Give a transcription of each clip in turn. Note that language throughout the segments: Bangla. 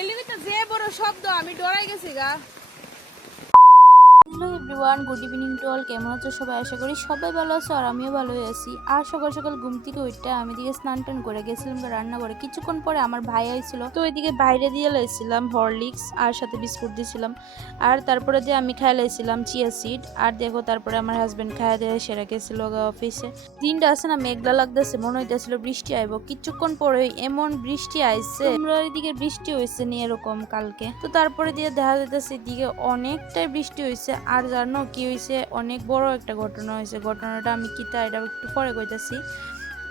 এলিমিটা যে বড় শব্দ আমি ডরাই গেছি গা। Hello everyone, good evening to all. কেমন আছো সবাই? আশা করি সবাই ভালো আছো আর আমিও ভালোই আছি। আর সকাল সকাল ঘুম থেকে উঠতে আমি দিকে স্নান টান করে গেছিলাম রান্না করে। কিছুক্ষণ পরে আমার ভাই আইছিল, তো ওইদিকে বাইরে দিয়ে লাইছিলাম হরলিক্স আর সাথে বিস্কুট দিয়েছিলাম। আর তারপরে দিয়ে আমি খাই লাইছিলাম চিয়া সিড। আর দেখো তারপরে আমার হাজবেন্ড খাইয়া দিয়ে সেরা গেছিল অফিসে। দিনটা আছে না মেঘলা লাগতেছে, মনে হইতেছিল বৃষ্টি আইব। কিছুক্ষণ পরে এমন বৃষ্টি আইছে, তোমরা ওইদিকে বৃষ্টি হয়েছে নি এরকম কালকে? তো তারপরে দিয়ে দেখা যাইতেছে এদিকে অনেকটাই বৃষ্টি হয়েছে। আর জানো কি হয়েছে? অনেক বড় একটা ঘটনা হয়েছে। ঘটনাটা আমি কি তা এটা একটু পরে কইতাছি।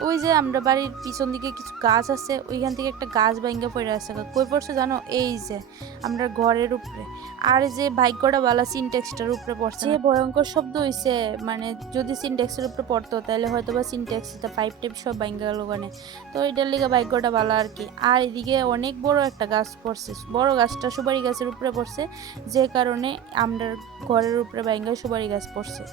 ওই যে আমরা বাড়ির পিছন দিকে কিছু গাছ আছে, ওইখান থেকে একটা গাছ ভাঙ্গা পড়ে আছে। কই পড়ছে জানো? এই যে আমরা ঘরের উপরে। আর যে ভাগ্যটা বালা সিনটেক্সটার উপরে পড়ছে, যে ভয়ঙ্কর শব্দ হয়েছে। মানে যদি সিনটেক্সের উপরে পড়তো তাহলে হয়তো বা সিনটেক্স পাইপ টেপ সব ভাঙ্গা গেল ওখানে। তো এটার লিগে ভাগ্যটা ভালো আর কি। আর এদিকে অনেক বড় একটা গাছ পড়ছে, বড় গাছটা সুপারি গাছের উপরে পড়ছে, যে কারণে আমরা ঘরের উপরে ভাঙ্গা সুপারি গাছ পড়ছে।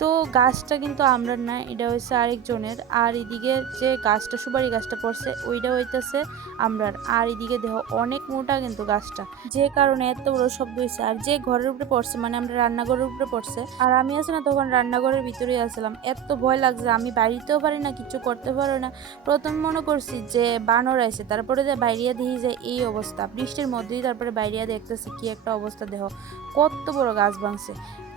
তো গাছটা কিন্তু আমরা না, এটা হয়েছে আরেকজনের। আর এদিকে যে গাছটা সুপারি গাছটা পড়ছে ওইটা হইতেছে আমরার। আর এদিকে দেখো অনেক মোটা কিন্তু গাছটা, যে কারণে এত বড় শব্দ হয়েছে। আর যে ঘরের উপরে পড়ছে মানে আমরা রান্নাঘরের উপরে পড়ছে। আর আমি আছে না তখন রান্নাঘরের ভিতরেই আসলাম। এত ভয় লাগছে, আমি বাড়িতেও পারি না, কিছু করতে পারো না। প্রথমে মনে করছি যে বানর আছে, তারপরে যে বাইরিয়া দেখি যে এই অবস্থা বৃষ্টির মধ্যেই। তারপরে বাইরিয়া দেখতেছি কি একটা অবস্থা, দেখো কত বড় গাছ ভাঙছে।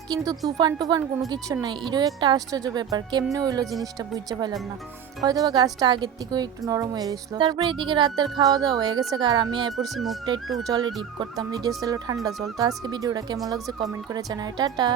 কিন্তু তুফান টুফান কোনো কিছু নাই। এরও একটা আশ্চর্য ব্যাপার, কেমনে হইলো জিনিসটা বুঝতে পারলাম না। হয়তো বা গাছটা আগের থেকেও একটু নরম হয়ে গেছিল। তারপরে এদিকে রাতের খাওয়া দাওয়া হয়ে গেছে। আর আমি পড়ছি মুখটা একটু জলে ডিপ করতাম, রেডিও ছিল ঠান্ডা জল। তো আজকে ভিডিওটা কেমন লাগছে কমেন্ট করে জানাই। টাটা।